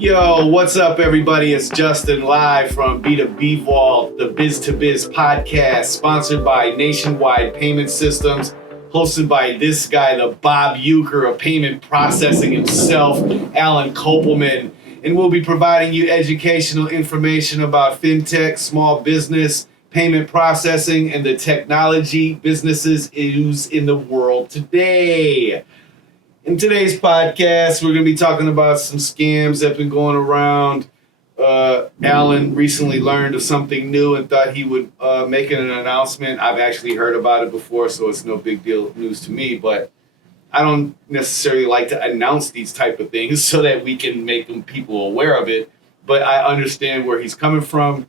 Yo, what's up, everybody? It's Justin live from B2B Vault, the Biz to Biz podcast, sponsored by Nationwide Payment Systems, hosted by this guy, the Bob Euchre of payment processing himself, Alan Kopelman. And we'll be providing you educational information about fintech, small business, payment processing, and the technology businesses use in the world today. In today's podcast, we're going to be talking about some scams that have been going around. Alan recently learned of something new and thought he would make an announcement. I've actually heard about it before, so it's no big deal news to me, but I don't necessarily like to announce these type of things so that we can make people aware of it, but I understand where he's coming from.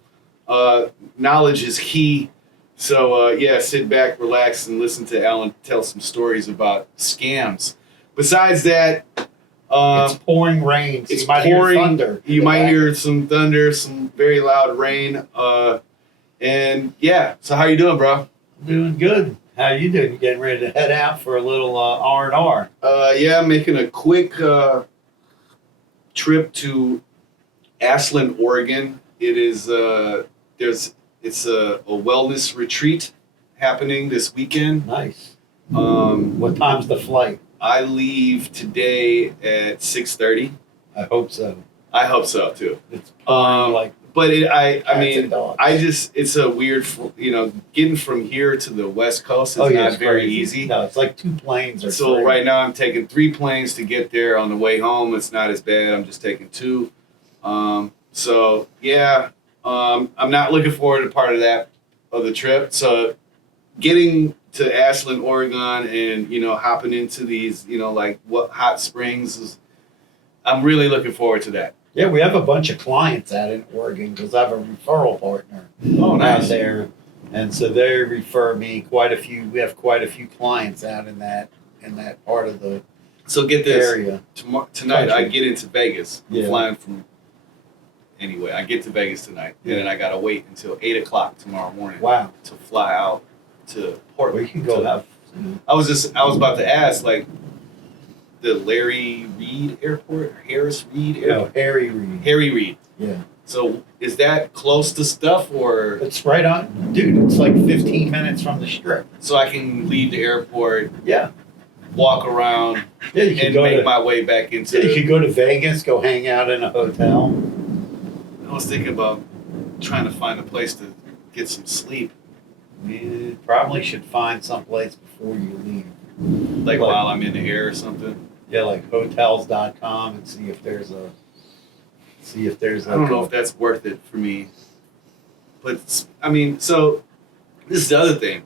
Knowledge is key. So, sit back, relax, and listen to Alan tell some stories about scams. Besides that, it's pouring rain. So it's you might pouring. Hear thunder. You might hear some thunder, some very loud rain. So how you doing, bro? Doing good. How you doing? You getting ready to head out for a little R&R? I'm making a quick trip to Ashland, Oregon. It is it's a wellness retreat happening this weekend. Nice. What time's the flight? I leave today at 6:30. I hope so. I hope so too. It's pouring it's a weird, getting from here to the West Coast is not very easy. No, it's like 2 planes or so. 3. Right now I'm taking 3 planes to get there. On the way home, it's not as bad. I'm just taking 2. I'm not looking forward to part of the trip. So getting to Ashland, Oregon, and hopping into these hot springs I'm really looking forward to that. Yeah, we have a bunch of clients out in Oregon because I have a referral partner out there, and so they refer me quite a few. We have quite a few clients out in that part of the get this area. Tonight I get into Vegas. I'm Yeah. flying from anyway. I get to Vegas tonight, and then I gotta wait until 8:00 tomorrow morning. Wow. To fly out to Portland. We can go have. I was about to ask, like, the Larry Reid Airport, Harris Reid Airport. No, Harry Reid. Harry Reid. Yeah. So is that close to stuff, or It's right on, dude. It's like 15 minutes from the strip. so I can leave the airport, Yeah. walk around, Yeah, you can and go make to. my way back into? Yeah, you could go to Vegas, go hang out in a hotel. I was thinking about trying to find a place to get some sleep, You probably should find someplace before you leave. like while I'm in the air or something. Yeah, like hotels.com and see if there's I don't know if that's worth it for me. But I mean, so this is the other thing.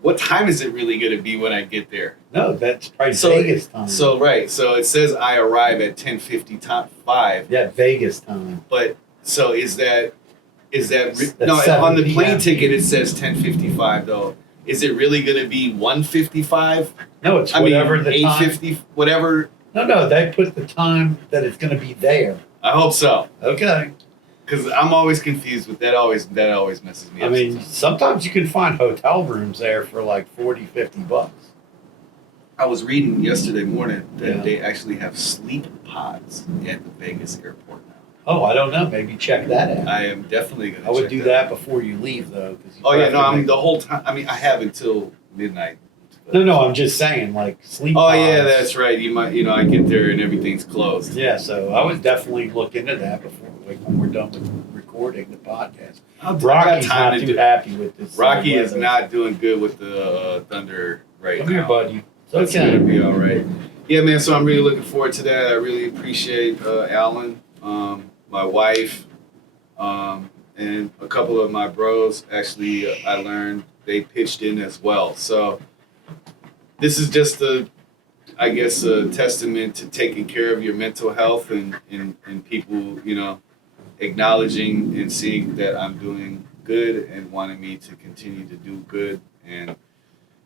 What time is it really going to be when I get there? No, that's probably So- Vegas time. So right, so it says I arrive at 10:55. yeah, Vegas time. But so is that That's no, 7 on the plane p.m. ticket it says 10:55 though. Is it really going to be 1:55? No, it's whatever the time. 8:50, whatever. No, they put the time that it's going to be there. I hope so, Okay. because I'm always confused with that. Always messes me I up. mean, sometimes you can find hotel rooms there for like $40-$50. I was reading yesterday morning that Yeah. they actually have sleep pods at the Vegas airport now. Oh, I don't know. Maybe check that out. I am definitely going to. I would do that before you leave, though. 'Cause you Oh yeah, have no, to I mean make- the whole time. I mean, I have until midnight. No, I'm just saying, like, sleep Oh pods. yeah, that's right. You might, I get there and everything's closed. Yeah, so I would definitely look into that before, like, when we're done with recording the podcast. I got Rocky's time not to too do. happy with this. Rocky is weather. not doing good with the thunder right Come now. here, buddy. It's Okay. gonna be all right. Yeah, man. So I'm really looking forward to that. I really appreciate Alan, my wife, and a couple of my bros. Actually, I learned they pitched in as well. So this is just a testament to taking care of your mental health and people, acknowledging and seeing that I'm doing good and wanting me to continue to do good. And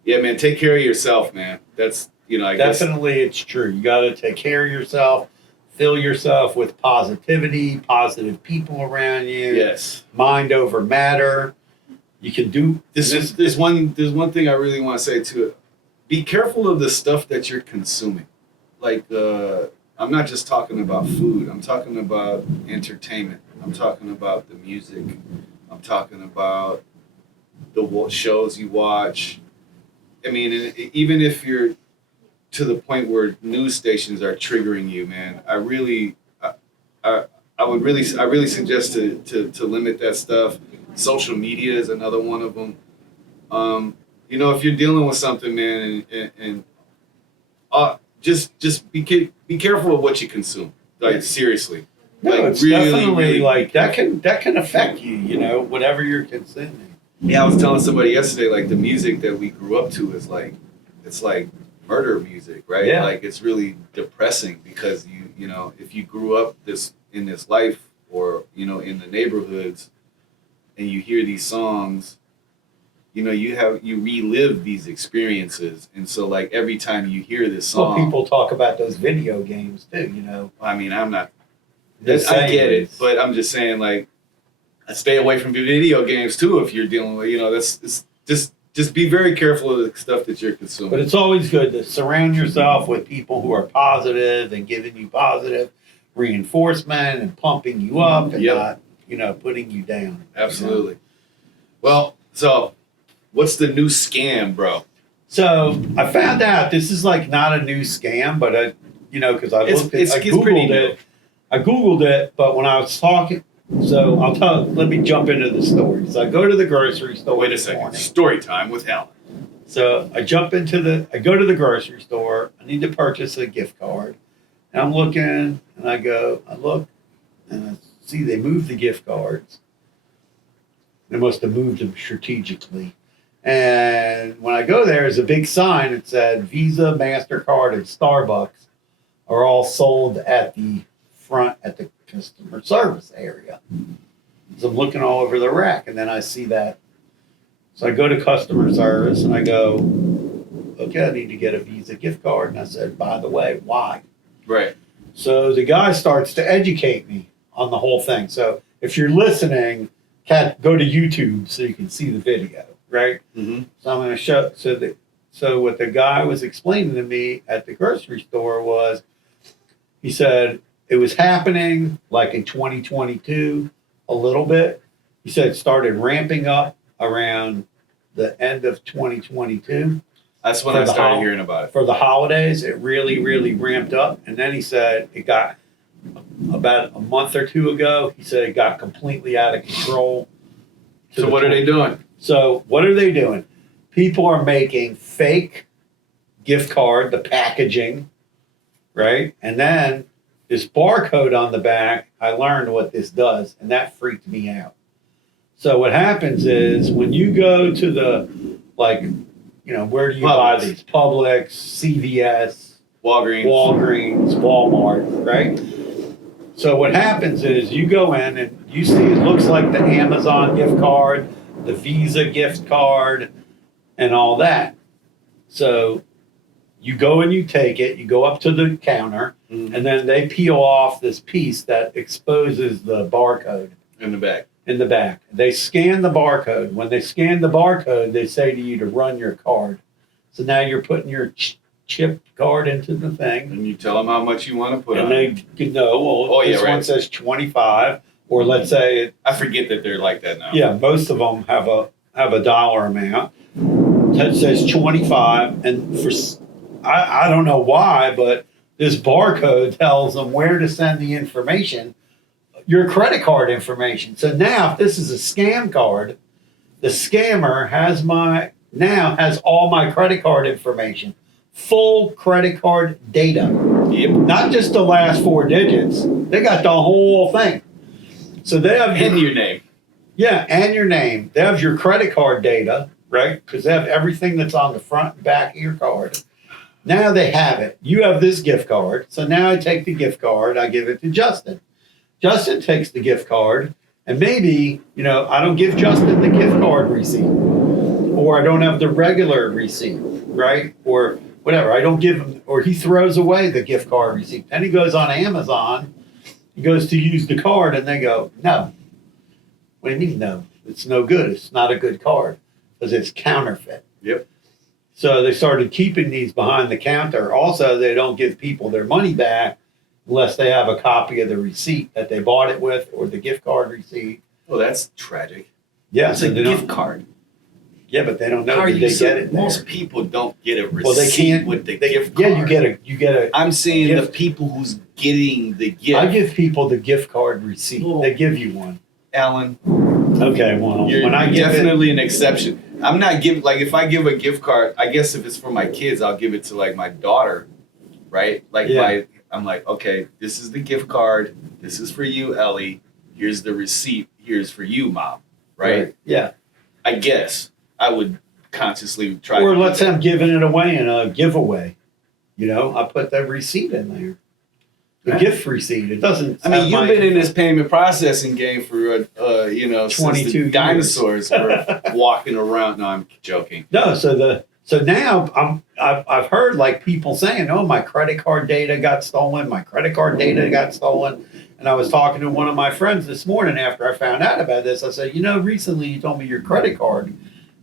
yeah, man, take care of yourself, man. That's, I guess. Definitely, it's true. You got to take care of yourself. Fill yourself with positivity, positive people around you. Yes. Mind over matter. You can do There's one thing I really want to say to it. Be careful of the stuff that you're consuming. Like I'm not just talking about food. I'm talking about entertainment. I'm talking about the music. I'm talking about the shows you watch. I mean, even if you're to the point where news stations are triggering you, man, I really suggest to limit that stuff. Social media is another one of them. If you're dealing with something, man, and just be careful of what you consume. Like seriously, No, like it's definitely like that can affect you. Whatever you're consuming. Yeah, I was telling somebody yesterday, like the music that we grew up to is like, it's like murder music, right? Yeah. Like it's really depressing because if you grew up in this life or in the neighborhoods, and you hear these songs, you relive these experiences, and so like every time you hear this song, Well, people talk about those video games too. I mean, I'm not. The I get it, sayings. but I'm just saying, like, I stay away from video games too if you're dealing with, that's just be very careful of the stuff that you're consuming. But it's always good to surround yourself with people who are positive and giving you positive reinforcement and pumping you up and Yep. not, putting you down. Absolutely. Well, so what's the new scam, bro? So I found out this is like not a new scam, but because I It's Googled pretty new. it. I Googled it, but when I was talking, so let me jump into the story. So I go to the grocery store. Wait a this second. morning. Story time with Alan. So I go to the grocery store. I need to purchase a gift card. And I'm looking and I look and I see they moved the gift cards. They must have moved them strategically. And when I go there, there's a big sign that said Visa, MasterCard, and Starbucks are all sold at the front at the customer service area. So I'm looking all over the rack and then I see that. So I go to customer service and I go, okay, I need to get a Visa gift card. And I said, by the way, why? Right. So the guy starts to educate me on the whole thing. So if you're listening, go to YouTube so you can see the video, right? Mm-hmm. So I'm going to show. So what the guy was explaining to me at the grocery store was, he said it was happening like in 2022 a little bit. He said it started ramping up around the end of 2022. That's when I started hearing about it. For the holidays, it really, really ramped up. And then he said it got, about a month or two ago, he said it got completely out of control. So what are they doing? So what are they doing? People are making fake gift card, the packaging, right? And then this barcode on the back, I learned what this does, and that freaked me out. So what happens is when you go to the, where do you buy these? Publix, CVS, Walgreens, Walmart, right? So what happens is you go in and you see it looks like the Amazon gift card, the Visa gift card, and all that. So you go and you take it, you go up to the counter, mm-hmm. and then they peel off this piece that exposes the barcode. in the back. In the back. They scan the barcode. When they scan the barcode, they say to you to run your card. So now you're putting your chip card into the thing. And you tell them how much you want to put And on it. they know, this one says 25, or let's say I forget that they're like that now. yeah, most of them have a dollar amount that says 25, and I don't know why, but this barcode tells them where to send the information, your credit card information. So now, if this is a scam card, the scammer has all my credit card information, full credit card data. Yep. Not just the last 4 digits. They got the whole thing. So they have And your name. yeah, and your name. They have your credit card data, right? Because they have everything that's on the front and back of your card. Now they have it. You have this gift card. So now I take the gift card, I give it to Justin. Justin takes the gift card, and maybe, I don't give Justin the gift card receipt, or I don't have the regular receipt, right? Or whatever. I don't give him, or he throws away the gift card receipt. Then he goes on Amazon, he goes to use the card, and they go, no. What do you mean, no? It's no good. It's not a good card because it's counterfeit. Yep. So they started keeping these behind the counter. Also, they don't give people their money back unless they have a copy of the receipt that they bought it with or the gift card receipt. Well, that's tragic. Yeah, It's so a they gift don't, card. yeah, but they don't know. How are Did you they get it there? Most people don't get a receipt Well, they can't with the they, gift yeah, card. you get a. I'm saying the gift. people who's getting the gift. I give people the gift card receipt. Well, They give you one. Alan, Okay, well, you're, when I you're give it, definitely an exception. I'm not giving, like, if I give a gift card, I guess if it's for my kids, I'll give it to, like, my daughter, right? Like, Yeah. I'm like, okay, this is the gift card. This is for you, Ellie. Here's the receipt. Here's for you, Mom, right? Yeah. I guess I would consciously try Or to do let's that. say I'm giving it away in a giveaway. You know, I put that receipt in there. The Right. gift receipt. It doesn't. I mean, have you've my- been in this payment processing game for, since 22 the years. dinosaurs were walking around. No, I'm joking. No, so now I've heard like people saying, "Oh, my credit card data got stolen. My credit card data got stolen." And I was talking to one of my friends this morning after I found out about this. I said, recently you told me your credit card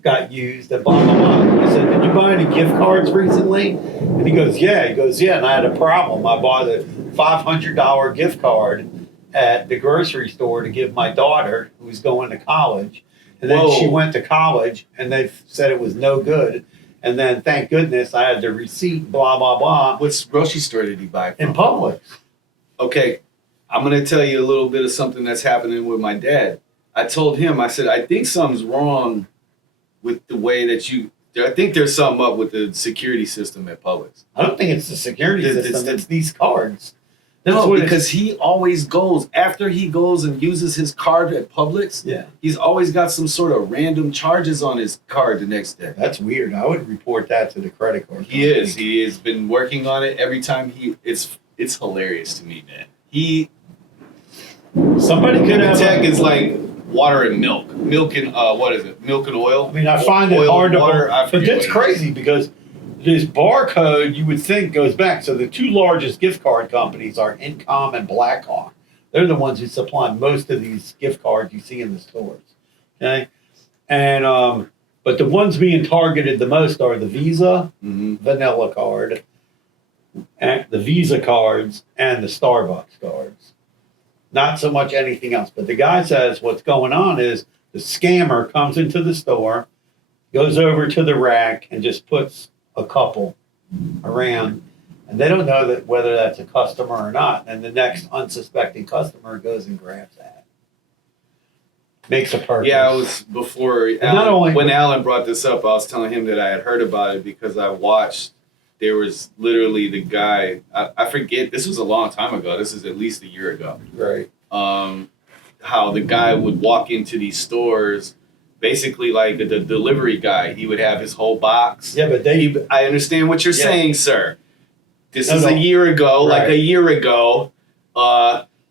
got used at blah blah blah. I said, "Did you buy any gift cards recently?" And he goes, "Yeah." He goes, "Yeah." And I had a problem. I bought a $500 gift card at the grocery store to give my daughter who was going to college. And then Whoa. she went to college and they said it was no good. And then thank goodness I had the receipt, blah, blah, blah, What grocery store did he buy from? in Publix. Okay, I'm going to tell you a little bit of something that's happening with my dad. I told him, I said, I think something's wrong with the way that I think there's something up with the security system at Publix. I don't think it's the security It's- system, it's- it's these cards. That's No, what it's- because he always goes, after he goes and uses his card at Publix, yeah, he's always got some sort of random charges on his card the next day. that's weird. I would report that to the credit card He company. is. He has been working on it every time it's hilarious to me, man. Somebody could have Tech is like water and milk. Milk and what is it? Milk and oil. I mean, I find it Oil, hard to water, I but forget that's what it is. crazy because this barcode you would think goes back. So the two largest gift card companies are Incom and Blackhawk. They're the ones who supply most of these gift cards you see in the stores. Okay, and but the ones being targeted the most are the Visa, Mm-hmm. Vanilla card, and the Visa cards, and the Starbucks cards. Not so much anything else. But the guy says what's going on is the scammer comes into the store, goes over to the rack, and just puts a couple around. And they don't know that whether that's a customer or not. And the next unsuspecting customer goes and grabs that. Makes a purchase. Yeah, I was before not only- when Alan brought this up, I was telling him that I had heard about it because I watched. There was literally the guy. I forget. This was a long time ago. This is at least a year ago. Right. How the guy would walk into these stores, basically like the delivery guy. He would have his whole box. Yeah, but they I understand what you're Yeah. saying, sir. This No, is no. a year ago, like Right. a year ago.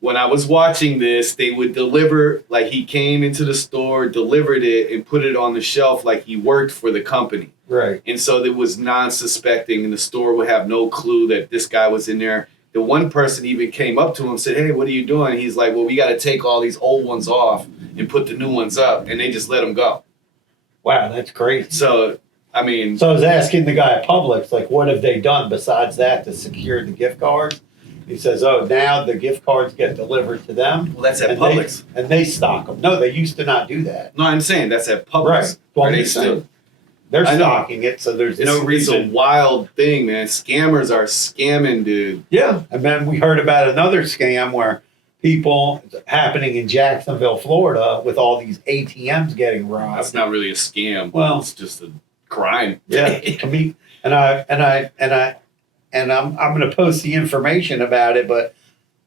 When I was watching this, they would deliver, like he came into the store, delivered it, and put it on the shelf like he worked for the company. right. And so it was non-suspecting, and the store would have no clue that this guy was in there. The one person even came up to him and said, "Hey, what are you doing?" He's like, "Well, we got to take all these old ones off and put the new ones up," and they just let him go. Wow, that's crazy. So, I mean, So I was asking the guy at Publix, like, what have they done besides that to secure the gift cards? He says, oh, now the gift cards get delivered to them. well, that's at and Publix. They stock them. No, they used to not do that. No, I'm saying that's at Publix. Right. Well, Are they I'm still? saying They're I know. stocking it, so there's no It's a reason. wild thing, man. Scammers are scamming, dude. Yeah. And then we heard about another scam where people happening in Jacksonville, Florida, with all these ATMs getting robbed. That's not really a scam. Well- it's just a crime. Yeah, to me, and I'm going to post the information about it, but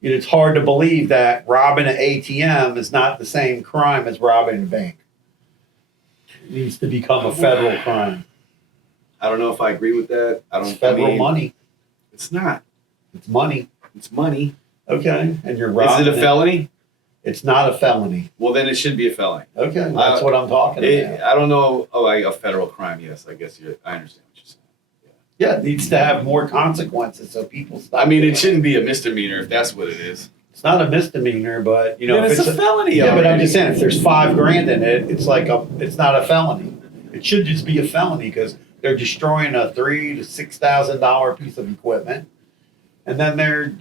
it's hard to believe that robbing an ATM is not the same crime as robbing a bank. It needs to become a federal crime. I don't know if I agree with that. I don't. It's federal I mean, money. It's not. It's money. It's money. Okay, and you're Is robbing it a felony? It's not a felony. Well, then it should be a felony. Okay, that's what I'm talking about. I don't know. Oh, like a federal crime. Yes, I guess I understand what you're saying. Yeah, it needs to have more consequences so people stop. I mean, doing it shouldn't be a misdemeanor if that's what it is. It's not a misdemeanor, but Then if it's a felony. Yeah, but I'm already. just saying, if there's $5,000 in it, it's not a felony. It should just be a felony because they're destroying a $3,000 to $6,000 piece of equipment. and then they're,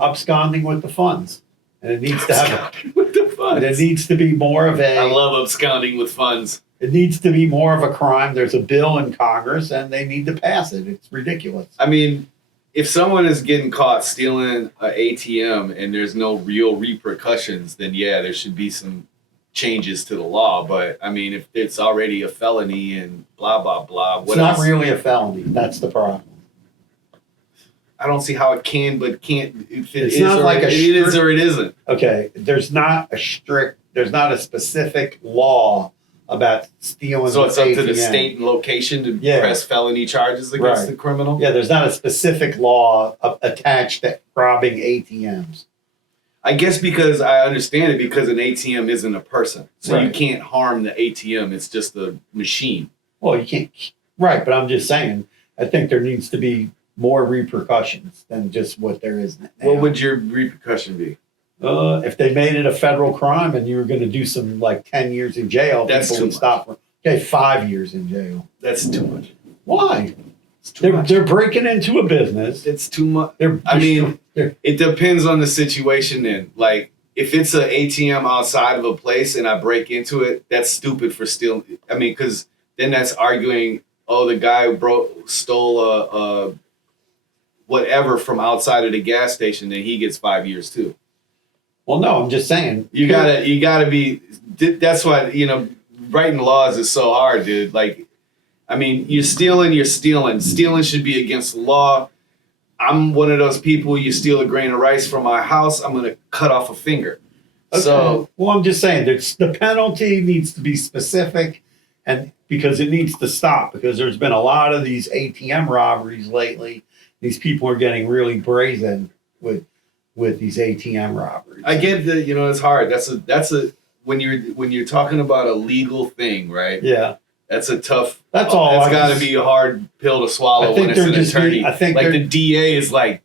absconding with the funds. And it needs to have, with the funds. it needs to be more of I love absconding with funds. it needs to be more of a crime. There's a bill in Congress and they need to pass it. It's ridiculous. I mean, if someone is getting caught stealing an ATM and there's no real repercussions, then yeah, there should be some changes to the law. But I mean, if it's already a felony and blah blah blah, It's not really a felony. That's the problem. I don't see how it can, but can't. If it It's is not or like it is or it isn't. Okay, there's not a specific law about stealing. So it's up to the ATM. state and location to Yeah. press felony charges against Right. the criminal. Yeah, there's not a specific law attached to robbing ATMs. I guess because I understand it because an ATM isn't a person, so you Right. can't harm the ATM. It's just a machine. Well, you can't. Right, but I'm just saying. I think there needs to be more repercussions than just what there is now. What would your repercussion be? If they made it a federal crime and you were going to do some like 10 years in jail, That's people too would much. stop. Okay, 5 years in jail. That's too much. Why? It's too much. They're breaking into a business. It's too much. They're, I mean, they're, it depends on the situation. Then, like, if it's an ATM outside of a place and I break into it, that's stupid for stealing. I mean, because then that's arguing. Oh, the guy stole a whatever from outside of the gas station, then he gets 5 years too. well, no, I'm just saying. You gotta be. That's why writing laws is so hard, dude. Like, I mean, you're stealing. Stealing should be against the law. I'm one of those people. You steal a grain of rice from my house, I'm gonna cut off a finger. Okay. So, well, I'm just saying the penalty needs to be specific, and because it needs to stop. Because there's been a lot of these ATM robberies lately. These people are getting really brazen with these ATM robberies. I get that. It's hard. That's a when you're talking about a legal thing, right? Yeah, That's a tough. That's all It's I got to just- be a hard pill to swallow I think when it's they're an just attorney. being- I think like they're- the DA is like,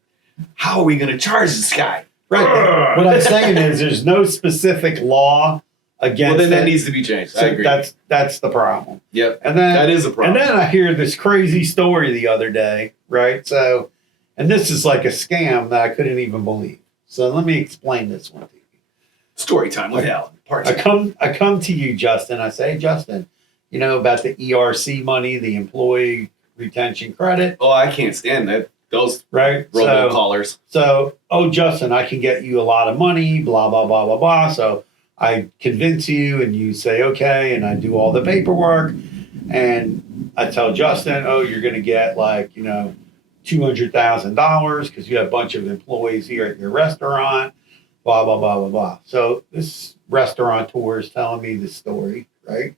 how are we going to charge this guy? right. What I'm saying is, there's no specific law against. Well, then that it. needs to be changed. I So agree. That's the problem. Yep, And then that is a problem. And then I hear this crazy story the other day, right? So, and this is like a scam that I couldn't even believe. So let me explain this one to you. Story time with Alan. Part I two. come to you, Justin. I say, hey, Justin, about the ERC money, the employee retention credit, Oh, I can't stand that. Those right? robocallers. So, oh, Justin, I can get you a lot of money, blah, blah, blah, blah, blah. So I convince you and you say, okay. And I do all the paperwork. And I tell Justin, oh, you're going to get like, $200,000 because you have a bunch of employees here at your restaurant, blah, blah, blah, blah, blah. So this restaurateur is telling me the story, right?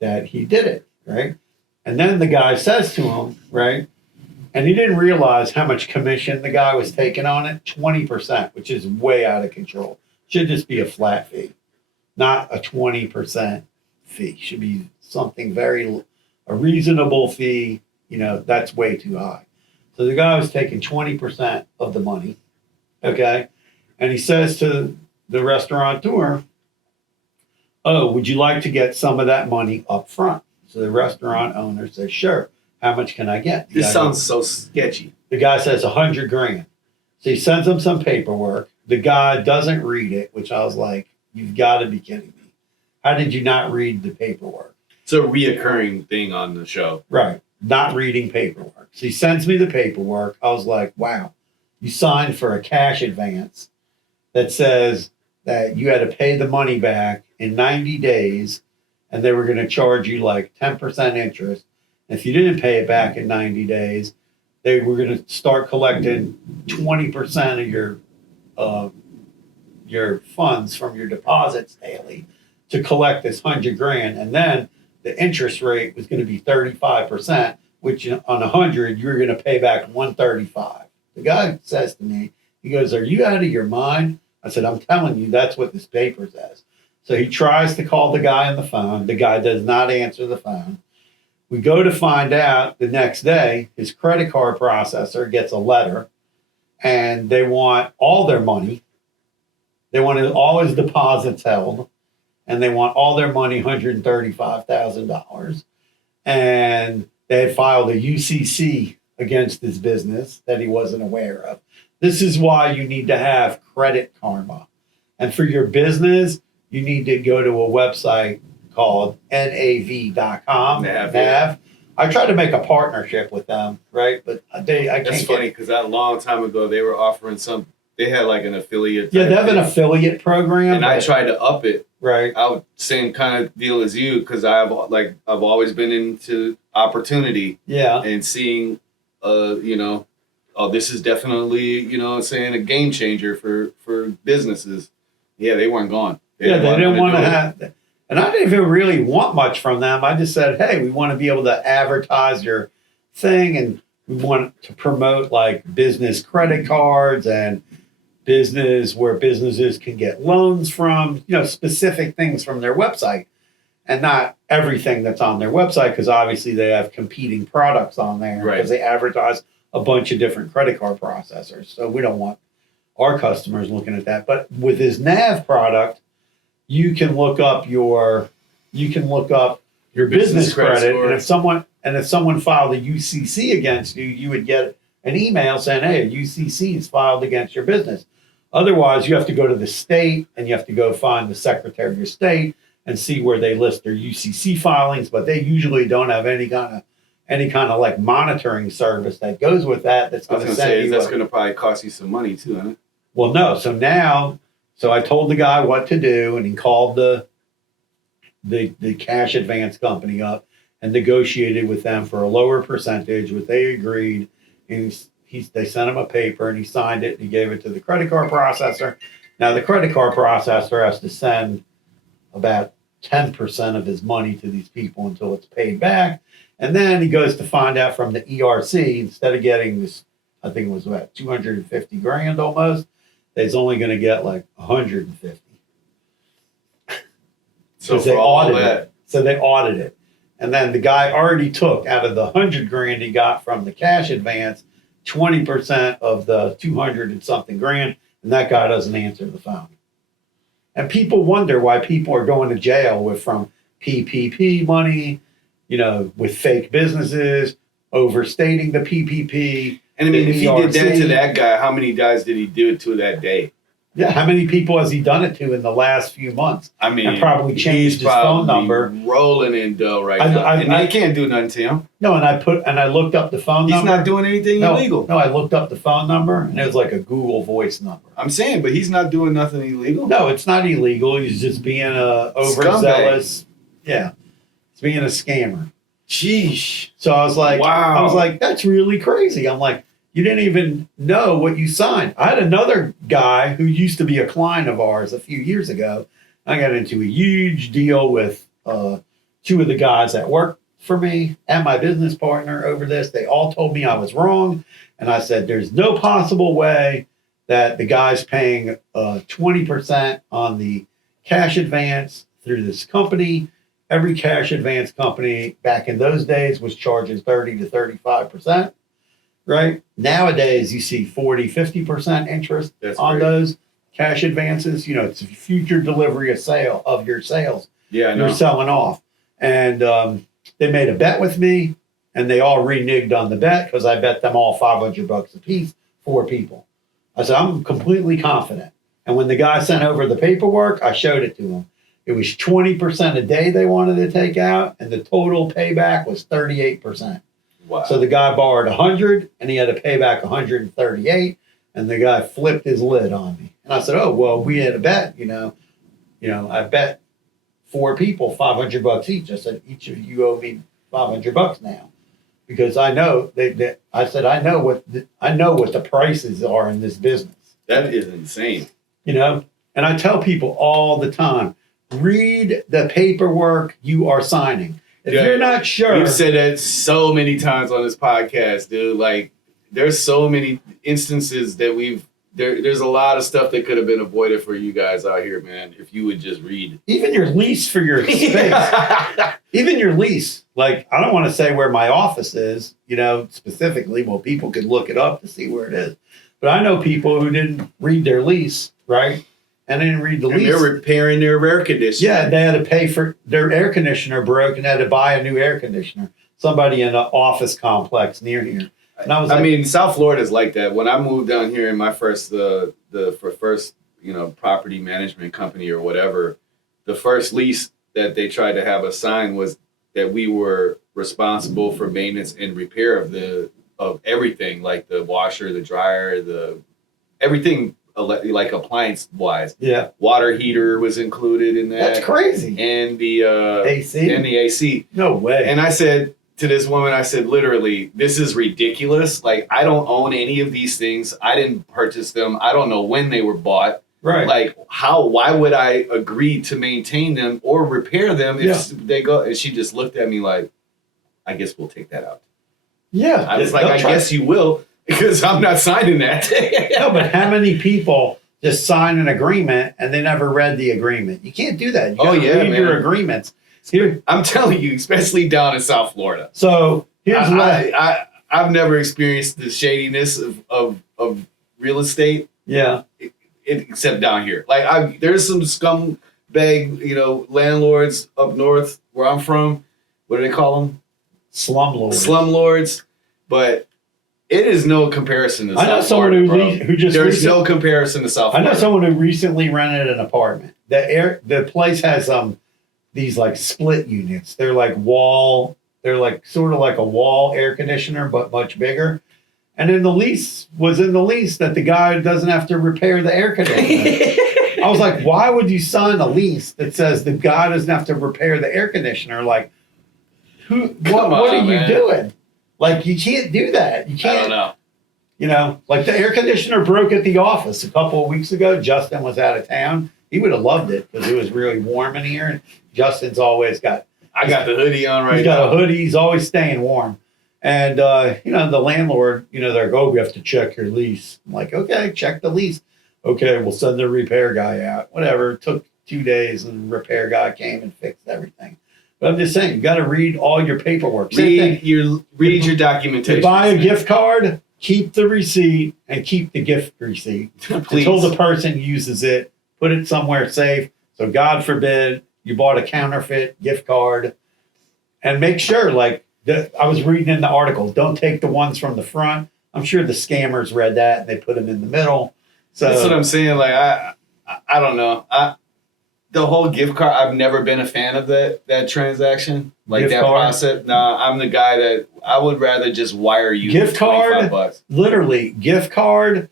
That he did it, right? And then the guy says to him, right? And he didn't realize how much commission the guy was taking on it, 20%, which is way out of control. Should just be a flat fee, not a 20% fee. Should be something a reasonable fee. That's way too high. So the guy was taking 20% of the money, okay? And he says to the restaurateur, oh, would you like to get some of that money up front? So the restaurant owner says, sure. How much can I get? The This guy sounds goes- so sketchy. The guy says $100,000. So he sends him some paperwork. The guy doesn't read it, which I was like, you've got to be kidding me. How did you not read the paperwork? It's a reoccurring thing on the show. Right. Not reading paperwork. So he sends me the paperwork. I was like, wow, you signed for a cash advance that says that you had to pay the money back in 90 days and they were going to charge you like 10% interest. If you didn't pay it back in 90 days, they were going to start collecting 20% of your funds from your deposits daily to collect this $100,000. And then the interest rate was going to be 35%, which on 100, you're going to pay back 135. The guy says to me, he goes, are you out of your mind? I said, I'm telling you, that's what this paper says. So he tries to call the guy on the phone. The guy does not answer the phone. We go to find out the next day, his credit card processor gets a letter and they want all their money. They want all his deposits held and they want all their money, $135,000. And they had filed a UCC against his business that he wasn't aware of. This is why you need to have Credit Karma. And for your business, you need to go to a website called nav.com. Nav, Nav. yeah. I tried to make a partnership with them, right? But I can't. That's funny because a long time ago they were offering some. They had like an affiliate. Yeah, type they have an thing. affiliate program. And I tried to up it. Right. Same kind of deal as you because I've always been into opportunity Yeah. and seeing, this is definitely a game changer for businesses. Yeah, they weren't gone. They didn't want to have. And I didn't even really want much from them. I just said, hey, we want to be able to advertise your thing, and we want to promote like business credit cards and business where businesses can get loans from, specific things from their website, and not everything that's on their website, because obviously they have competing products on there because they advertise a bunch of different credit card processors. So we don't want our customers looking at that. But with this Nav product, you can look up your business credit, and if someone filed a UCC against you, you would get an email saying, hey, a UCC is filed against your business. Otherwise, you have to go to the state and you have to go find the Secretary of your state and see where they list their UCC filings, but they usually don't have any kind of like monitoring service that goes with that. That's going to send you. That's going to probably cost you some money too, isn't it? Well, no. So I told the guy what to do, and he called the cash advance company up and negotiated with them for a lower percentage, which they agreed. And they sent him a paper, and he signed it, and he gave it to the credit card processor. Now, the credit card processor has to send about 10% of his money to these people until it's paid back. And then he goes to find out from the ERC, instead of getting this, I think it was about 250 grand almost, he's only going to get like 150. So for all that. So they audited it. And then the guy already took out of the 100 grand he got from the cash advance, 20% of the 200 and something grand, and that guy doesn't answer the phone. And people wonder why people are going to jail from PPP money, with fake businesses, overstating the PPP. And I mean, if he did that to that guy, how many guys did he do it to that day? Yeah, how many people has he done it to in the last few months? I mean, and probably changed his phone number. Rolling in dough now, and they can't do nothing to him. No, and I looked up the phone number. He's not doing anything illegal. No, I looked up the phone number, and it was like a Google Voice number. I'm saying, but he's not doing nothing illegal. No, it's not illegal. He's just being a overzealous. Yeah, he's being a scammer. Sheesh. So I was like, wow. I was like, that's really crazy. I'm like, you didn't even know what you signed. I had another guy who used to be a client of ours a few years ago. I got into a huge deal with two of the guys that work for me and my business partner over this. They all told me I was wrong. And I said, there's no possible way that the guy's paying 20% on the cash advance through this company. Every cash advance company back in those days was charging 30 to 35%. Right? Nowadays, you see 40, 50% interest on those cash advances. It's a future delivery of your sales. Yeah, I know. You're selling off. And they made a bet with me, and they all reneged on the bet because I bet them all $500 a piece, 4 people. I said, I'm completely confident. And when the guy sent over the paperwork, I showed it to him. It was 20% a day they wanted to take out, and the total payback was 38%. Wow. So the guy borrowed 100 and he had to pay back 138, and the guy flipped his lid on me. And I said, oh, well, we had a bet, I bet 4 people $500 each. I said, each of you owe me $500 now, because I know I know what the prices are in this business. That is insane. And I tell people all the time, read the paperwork you are signing. If you're not sure. We've said that so many times on this podcast, dude. Like, there's so many instances that there's a lot of stuff that could have been avoided for you guys out here, man, if you would just read. Even your lease for your space. Even your lease. Like, I don't want to say where my office is, specifically. Well, people could look it up to see where it is. But I know people who didn't read their lease, right? And they didn't read the lease. They're repairing their air conditioner. Yeah, they had to pay for their air conditioner broke and had to buy a new air conditioner. Somebody in an office complex near here. And I was I mean, South Florida's like that. When I moved down here in my first first property management company or whatever, the first lease that they tried to have us sign was that we were responsible for maintenance and repair of everything, like the washer, the dryer, everything like appliance wise. Yeah. Water heater was included in that. That's crazy. And the AC? And the AC. No way. And I said to this woman, I said, literally, this is ridiculous. Like, I don't own any of these things. I didn't purchase them. I don't know when they were bought. Right. Like, why would I agree to maintain them or repair them if they go? And she just looked at me like, I guess we'll take that out. Yeah. I was like, I guess you will, because I'm not signing that. No, but how many people just sign an agreement and they never read the agreement? You can't do that. You gotta read your agreements. Here, I'm telling you, especially down in South Florida. So here's what I've never experienced the shadiness of real estate. Yeah. Except down here. Like there's some scumbag, landlords up north where I'm from. What do they call them? Slumlords. But it is no comparison to South Florida. There's no comparison to South Florida. I know someone who recently rented an apartment. The place has these like split units. They're like sort of like a wall air conditioner, but much bigger. And in the lease that the guy doesn't have to repair the air conditioner. I was like, why would you sign a lease that says the guy doesn't have to repair the air conditioner? Like, what are you doing? Like, you can't do that. You can't. I don't know. Like the air conditioner broke at the office a couple of weeks ago. Justin was out of town. He would have loved it because it was really warm in here. And Justin's always got. I got the hoodie on right now. He's got a hoodie. He's always staying warm. And, the landlord, they're like, oh, we have to check your lease. I'm like, okay, check the lease. Okay, we'll send the repair guy out. Whatever. It took 2 days and the repair guy came and fixed everything. But I'm just saying, you got to read all your paperwork. Read your documentation. To buy a gift card, keep the receipt and keep the gift receipt. Until the person uses it. Put it somewhere safe. So God forbid you bought a counterfeit gift card. And make sure, I was reading in the article, don't take the ones from the front. I'm sure the scammers read that and they put them in the middle. So that's what I'm saying. Like, I don't know. The whole gift card, I've never been a fan of that transaction. Like that process. No, I'm the guy that I would rather just wire you gift card. $25. Literally, gift card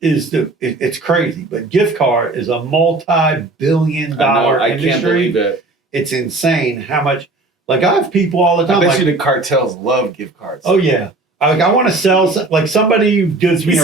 is it's crazy, but gift card is a multi-billion-dollar industry. I can't believe it. It's insane how much. Like, I have people all the time. I bet you the cartels love gift cards. Oh yeah, I want to sell. Like, somebody gives me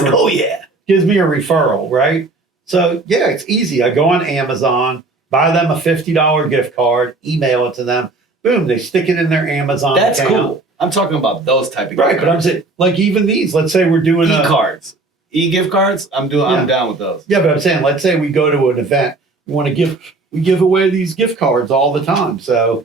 gives me a referral, right? So yeah, it's easy. I go on Amazon, buy them a $50 gift card, email it to them. Boom, they stick it in their Amazon account. That's cool. I'm talking about those type of gift cards. But I'm saying, like, even these. Let's say we're doing e-cards, e-gift cards. I'm down with those. Yeah, but I'm saying, let's say we go to an event. We give away these gift cards all the time. So,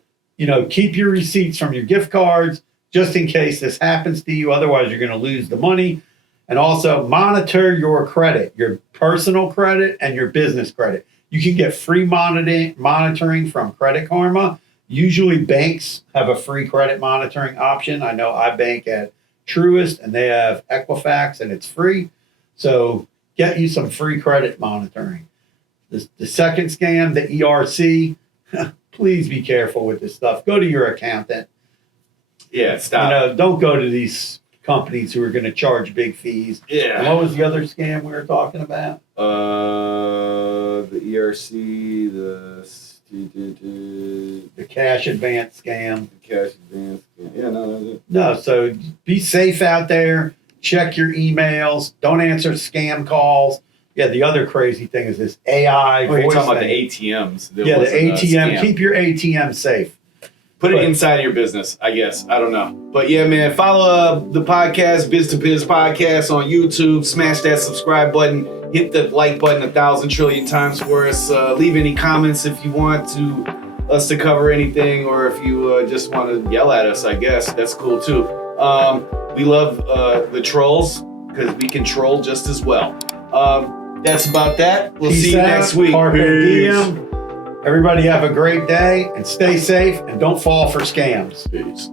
keep your receipts from your gift cards just in case this happens to you. Otherwise, you're going to lose the money. And also monitor your credit, your personal credit and your business credit. You can get free monitoring from Credit Karma. Usually banks have a free credit monitoring option. I know I bank at Truist and they have Equifax and it's free. So get you some free credit monitoring. The second scam, the ERC, please be careful with this stuff. Go to your accountant. Yeah, stop. Don't go to these companies who are going to charge big fees. Yeah. And what was the other scam we were talking about? The ERC, the cash advance scam. The cash advance scam. Yeah, no. No, so be safe out there. Check your emails. Don't answer scam calls. Yeah, the other crazy thing is this AI voice you're talking about thing. the ATMs. The ATM. Keep your ATM safe. Put it inside of your business, I guess. I don't know. But yeah, man, follow the podcast, Biz to Biz Podcast on YouTube. Smash that subscribe button. Hit the like button 1,000 trillion times for us. Leave any comments if you want us to cover anything, or if you just want to yell at us, I guess. That's cool too. We love the trolls because we can troll just as well. That's about that. We'll see you next week. Everybody have a great day and stay safe and don't fall for scams. Peace.